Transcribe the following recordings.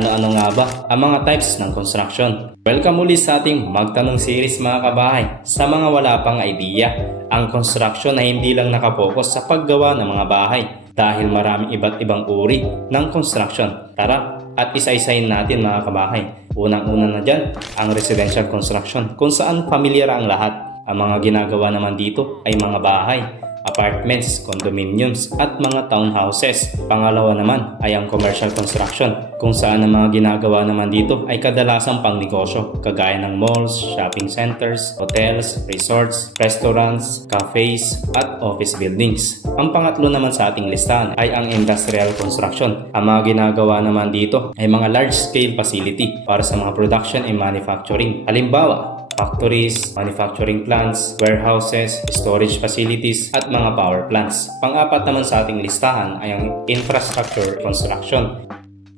Ano-ano nga ba ang mga types ng construction? Welcome muli sa ating magtanong series mga kabahay. Sa mga wala pang idea, ang construction ay hindi lang nakapokus sa paggawa ng mga bahay dahil maraming iba't ibang uri ng construction. Tara at isa-isahin natin mga kabahay. Unang-una na dyan, ang residential construction kung saan pamilyar ang lahat. Ang mga ginagawa naman dito ay mga bahay, apartments, condominiums at mga townhouses. Pangalawa naman ay ang commercial construction kung saan ang mga ginagawa naman dito ay kadalasang pangnegosyo kagaya ng malls, shopping centers, hotels, resorts, restaurants, cafes at office buildings. Ang pangatlo naman sa ating listahan ay ang industrial construction. Ang mga ginagawa naman dito ay mga large scale facility para sa mga production and manufacturing. Halimbawa, factories, manufacturing plants, warehouses, storage facilities, at mga power plants. Pang-apat naman sa ating listahan ay ang infrastructure construction.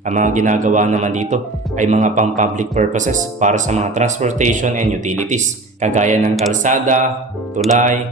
Ang mga ginagawa naman dito ay mga pang-public purposes para sa mga transportation and utilities, kagaya ng kalsada, tulay,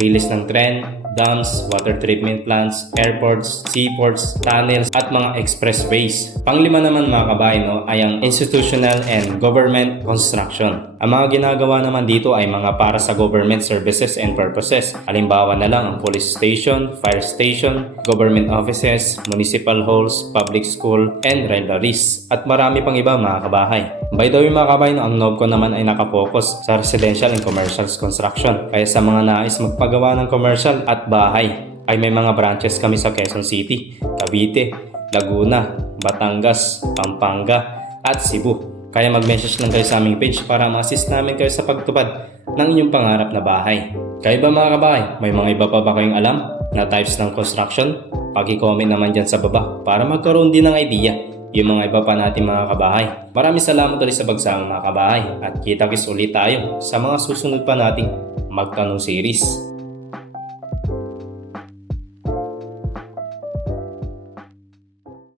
release ng tren, dams, water treatment plants, airports, seaports, tunnels, at mga expressways. Panglima naman mga kabayan ay ang institutional and government construction. Ang mga ginagawa naman dito ay mga para sa government services and purposes. Halimbawa na lang ang police station, fire station, government offices, municipal halls, public school, and libraries. At marami pang iba mga kabahay. By the way mga kabayan, ang NOVCO naman ay nakapokus sa residential and commercial construction. Kaya sa mga nais magpagawa ng commercial at bahay ay may mga branches kami sa Quezon City, Cavite, Laguna, Batangas, Pampanga at Cebu. Kaya mag-message lang kayo sa aming page para ma-assist namin kayo sa pagtupad ng inyong pangarap na bahay. Kayo ba mga kabahay, may mga iba pa ba kayong alam na types ng construction? Paki-comment naman dyan sa baba para magkaroon din ng idea yung mga iba pa natin mga kabahay. Maraming salamat ulit sa pagsama mga kabahay at kita-kits ulit tayo sa mga susunod pa nating magtanong series.